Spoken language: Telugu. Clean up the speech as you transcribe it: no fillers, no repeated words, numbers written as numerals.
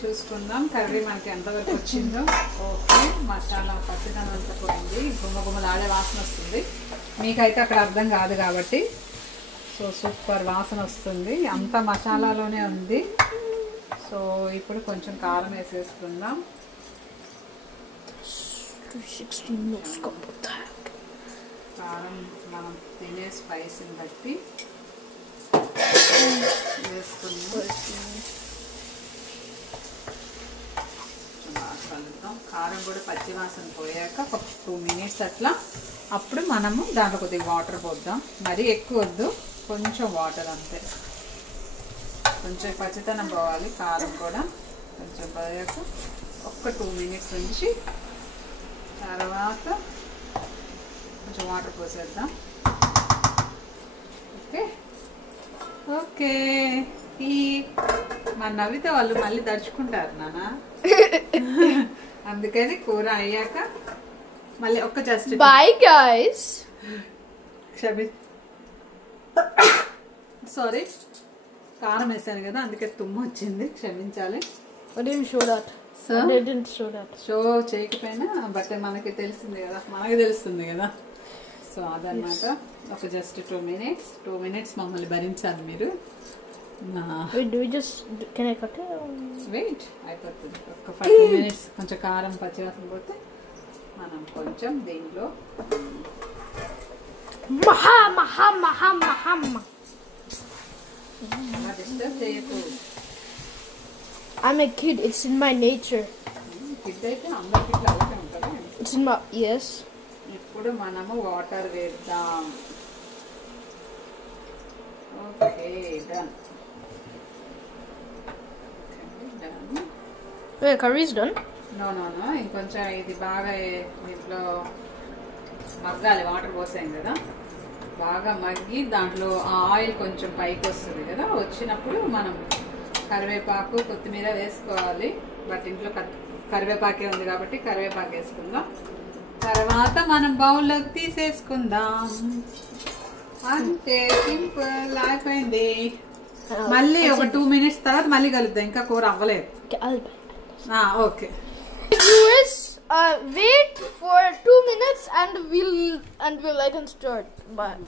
చూసుకుందాం కర్రీ మనకి ఎంతవరకు వచ్చిందో. ఓకే, మసాలా పచ్చిదనం అంతా పోయింది, గుమ్మగుమ్మలాడే వాసన వస్తుంది. మీకైతే అక్కడ అర్థం కాదు కాబట్టి సో సూపర్ వాసన వస్తుంది, అంతా మసాలాలోనే ఉంది. సో ఇప్పుడు కొంచెం కారం వేసేసుకుందాం. కారం మనం తినే స్పైసీని బట్టి వేసుకుందాం. కలుపుతాం. కారం కూడా పచ్చి వాసన పోయాక ఒక 2 minutes అట్లా, అప్పుడు మనము దాంట్లో కొద్దిగా వాటర్ పోద్దాం. మరీ ఎక్కువ వద్దు, కొంచెం వాటర్ అంతే. కొంచెం పచ్చితనం పోవాలి, కారం కూడా కొంచెం పోయాక ఒక్క 2 minutes నుంచి తర్వాత కొంచెం వాటర్ పోసేద్దాం. Okay okay. ఈ మన నవ్వితే వాళ్ళు మళ్ళీ దడుచుకుంటారు నాన్న, అందుకని కూర అయ్యాక మళ్ళీ ఒక్క జస్ట్ బాయ్ గైస్. సారీ, కారం వేసాను కదా అందుకే తుమ్ము వచ్చింది, క్షమించాలి. షో చేయకపోయినా బట్ మనకి తెలిసింది కదా, సో అదనమాట. ఒక జస్ట్ 2 minutes మమ్మల్ని భరించాలి మీరు. వెయిట్ అయిపోతుంది, ఒక 5 minutes. కొంచెం కారం పచ్చివాసన పోతే మనం కొంచెం దీంట్లో డిస్టర్బ్ చేయకు. I'm a kid, it's in my nature. Kid అయితే అందరికి ఇట్లా అలాగే ఉంటుంది. It's in my, yes. ఇప్పుడు మనము వాటర్ వేద్దాం. Okay, done. Wait, curry is done? No ఇంకొంచెం ఇది బాగా దీంట్లో మగ్గాలి. వాటర్ పోసాం కదా, బాగా మగ్గి దాంట్లో ఆ ఆయిల్ కొంచెం పైకి వస్తుంది కదా, వచ్చినప్పుడు మనం కరివేపాకు కొత్తిమీర వేసుకోవాలి. బట్ ఇంట్లో కరివేపాకే ఉంది కాబట్టి కరివేపాకు వేసుకుందాం. తర్వాత మనం బౌల్లోకి తీసేసుకుందాం. అంతే, సింపుల్ అయిపోయింది. మళ్ళీ ఒక 2 minutes తర్వాత మళ్ళీ కలుద్దాం, ఇంకా కూర అవ్వలేదు. Okay Viewers, wait for 2 minutes and we'll let him start. Bye.